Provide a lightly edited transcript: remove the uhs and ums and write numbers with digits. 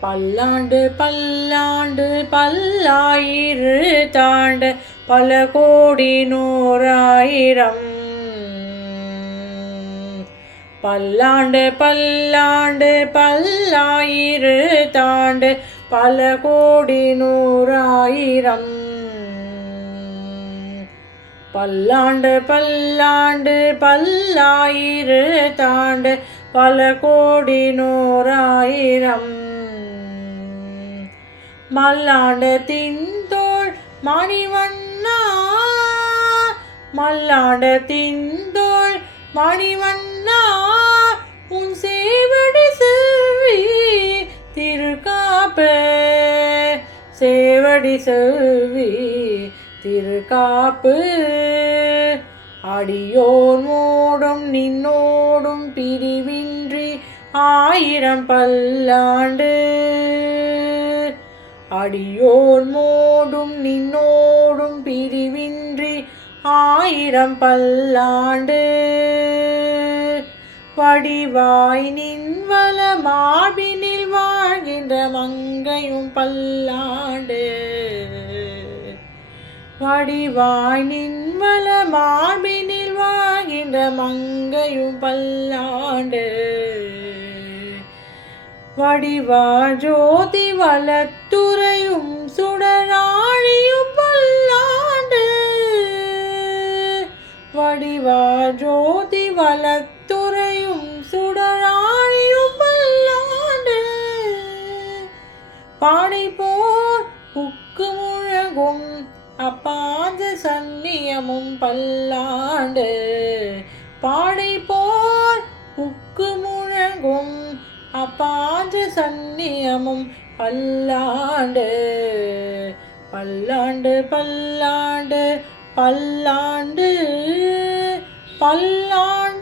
பல்லாண்டு பல்லாண்டு பல்லாயிரு தாண்டு பல கோடி நூறாயிரம். பல்லாண்டு பல்லாண்டு பல்லாயிரு தாண்டு பல கோடி நூறாயிரம். பல்லாண்டு பல்லாண்டு பல்லாயிரு தாண்டு பல கோடி நூறாயிரம். மல்லாண்டு தின்தோள் மணிவண்ணா, மல்லாண்டு தின்தோள் மணிவண்ணா, உன் சேவடி செல்வி திருக்காப்பு, சேவடி செல்வி திருக்காப்பு. அடியோர் மோடும் நின்னோடும் பிரிவின்றி ஆயிரம் பல்லாண்டு. அடியோர் மோடும் நின்னோடும் பிரிவின்றி ஆயிரம் பல்லாண்டு. வடிவாய் நின்வல மார்பினில் வாழ்கின்ற மங்கையும் பல்லாண்டு. வடிவாய் நின்வல மார்பினில் வாழ்கின்ற மங்கையும் பல்லாண்டு. வடிவா ஜோதி வலத்துறையும் சுடராழியும் பல்லாண்டு. வடிவா ஜோதி வலத்துறையும் சுடராழியும் பல்லாண்டு. பாடைபோர் புக்கு முழகும் அப்பாத சன்னியமும் பல்லாண்டு. பாடைபோர் புக்கு முழகும் அப்பாத சன்னியமும் பல்லாண்டு. பல்லாண்டு பல்லாண்டு பல்லாண்டு பல்லாண்டு.